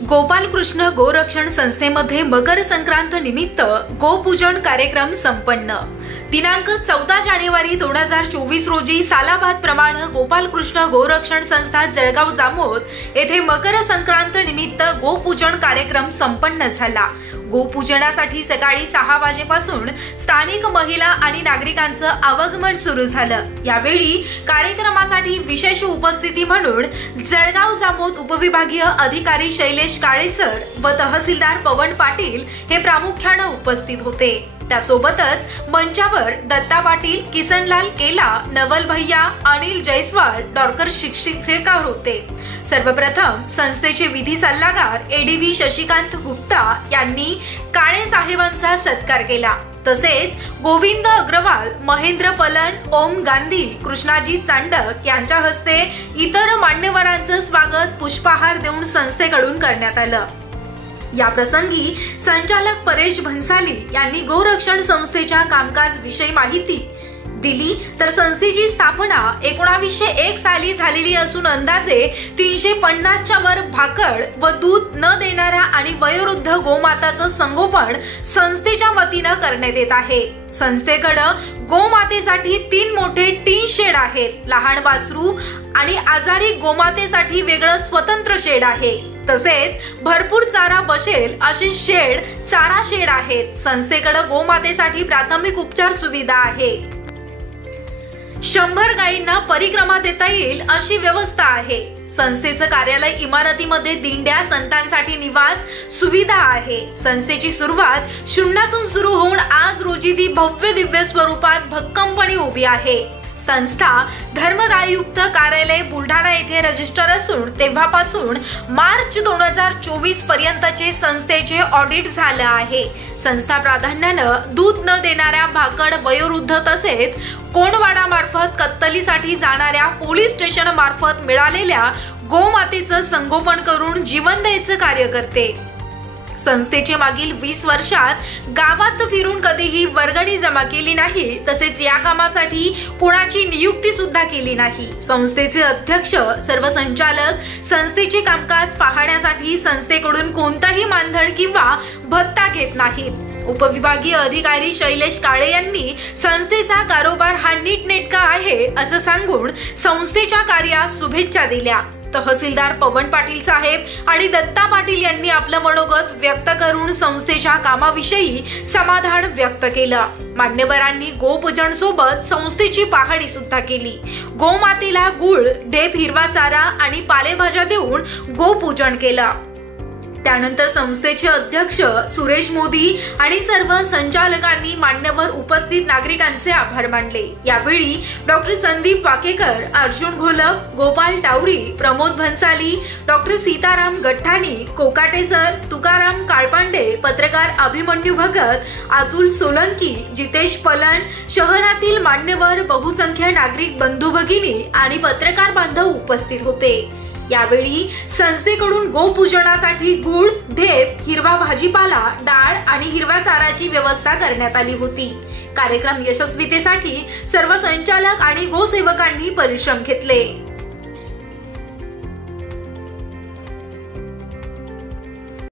गोपालकृष्ण गोरक्षण संस्थेमध्ये मकर संक्रांत निमित्त गोपूजन कार्यक्रम संपन्न। दिनांक 14 जानेवारी 2024 रोजी सालाबाद प्रमाणे गोपालकृष्ण गोरक्षण संस्था जळगाव जामोद येथे मकर संक्रांत निमित्त गोपूजन कार्यक्रम संपन्न झाला। गोपूजनासाठी सकाळी 6 वाजेपासून स्थानिक महिला आणि नागरिकांचं आवागमन सुरू झालं। यावेळी कार्यक्रमासाठी विशेष उपस्थिती म्हणून जळगाव जामोद उपविभागीय अधिकारी शैलेश काळेसर व तहसीलदार पवन पाटील हे प्रामुख्याने उपस्थित होते। त्यासोबतच मंचावर दत्ता पाटील, किसनलाल केला, नवल भैया, अनिल जयस्वाल, डॉक्टर शिक्षिका होते। सर्वप्रथम संस्थेचे विधी सल्लागार एडीव्ही शशिकांत गुप्ता यांनी काळे साहेबांचा सत्कार केला। तसेच गोविंद अग्रवाल, महेंद्र पलन, ओम गांधी, कृष्णाजी चांडक यांच्या हस्ते इतर मान्यवरांचं स्वागत पुष्पहार देऊन संस्थेकडून करण्यात आलं। या प्रसंगी संचालक परेश भन्साली यांनी गोरक्षण संस्थेच्या कामकाज विषयी माहिती दिली। तर संस्थेची स्थापना 1901 साली झालेली असून अंदाजे 350च्या वर भाकड व दूध न देणाऱ्या आणि वयोवृद्ध गोमाताचं संगोपन संस्थेच्या वतीने करण्यात येत आहे। संस्थेकडे गोमातेसाठी 3 मोठे टीन शेड आहेत। लहान वासरू आणि आजारी गोमातेसाठी वेगळं स्वतंत्र शेड आहे। तसेच भरपूर चारा बसेल असे शेड, चारा शेड आहेत। संस्थेकडे गोमातेसाठी प्राथमिक उपचार सुविधा आहे। 100 गायींना परिक्रमा देता येईल अशी व्यवस्था आहे। संस्थेचं कार्यालय इमारतीमध्ये दिंड्या, संतांसाठी निवास सुविधा आहे। संस्थेची सुरुवात शून्यातून सुरू होऊन आज रोजी ती भव्य दिव्य स्वरूपात भक्कमपणे उभी आहे। संस्था धर्मदायुक्त कार्यालय बुलढाणा येथे रजिस्टर असून तेव्हापासून मार्च 2024 पर्यंतचे संस्थेचे ऑडिट झाले आहे। संस्था प्राधान्याने दूध न देणाऱ्या भाकड, वयोवृद्ध तसेच कोणवाडा मार्फत कत्तलीसाठी जाणाऱ्या पोलीस स्टेशन मार्फत मिळालेल्या गोमातेचं संगोपन करून जीवन द्यायचं कार्य करते। संस्थेचे मागील 20 वर्षात गावात फिरून कधीही वर्गणी जमा केली नाही, तसेच या कामासाठी कोणाची नियुक्ती सुद्धा केली नाही। संस्थेचे अध्यक्ष, सर्व संचालक संस्थेचे कामकाज पाहण्यासाठी संस्थेकडून कोणताही मानधन किंवा भत्ता घेत नाहीत। उपविभागीय अधिकारी शैलेश काळे यांनी संस्थेचा कारोबार हा नीटनेटका आहे असं सांगून संस्थेच्या कार्यास शुभेच्छा दिल्या। तहसीलदार पवन पाटील साहेब आणि दत्ता पाटील यांनी आपलं मनोगत व्यक्त करून संस्थेच्या कामाविषयी समाधान व्यक्त केलं। मान्यवरांनी गोपूजन सोबत संस्थेची पाहणी सुद्धा केली। गोमातेला गुळ, ढेप, हिरवा चारा आणि पालेभाज्या देऊन गोपूजन केलं। त्यानंतर संस्थेचे अध्यक्ष सुरेश मोदी आणि सर्व संचालकांनी मान्यवर उपस्थित नागरिकांचे आभार मानले। यावेळी doctor Sandeep Wakekar, Arjun Gholap, Gopal Tawari, Pramod Bhansali, doctor Sitaram Gaththani, Kokate sir, Tukaram Kalpande, पत्रकार अभिमन्यू भगत, अतुल सोलंकी, जितेश पलन, शहरातील मान्यवर, बहुसंख्य नागरिक बंधू भगिनी आणि पत्रकार बांधव उपस्थित होते। यावेळी संस्थेकडून गोपूजनासाठी गुळ, ढेप, हिरवा भाजीपाला, डाळ आणि हिरवा चाराची व्यवस्था करण्यात आली होती। कार्यक्रम यशस्वीतेसाठी सर्व संचालक आणि गोसेवकांनी परिश्रम घेतले।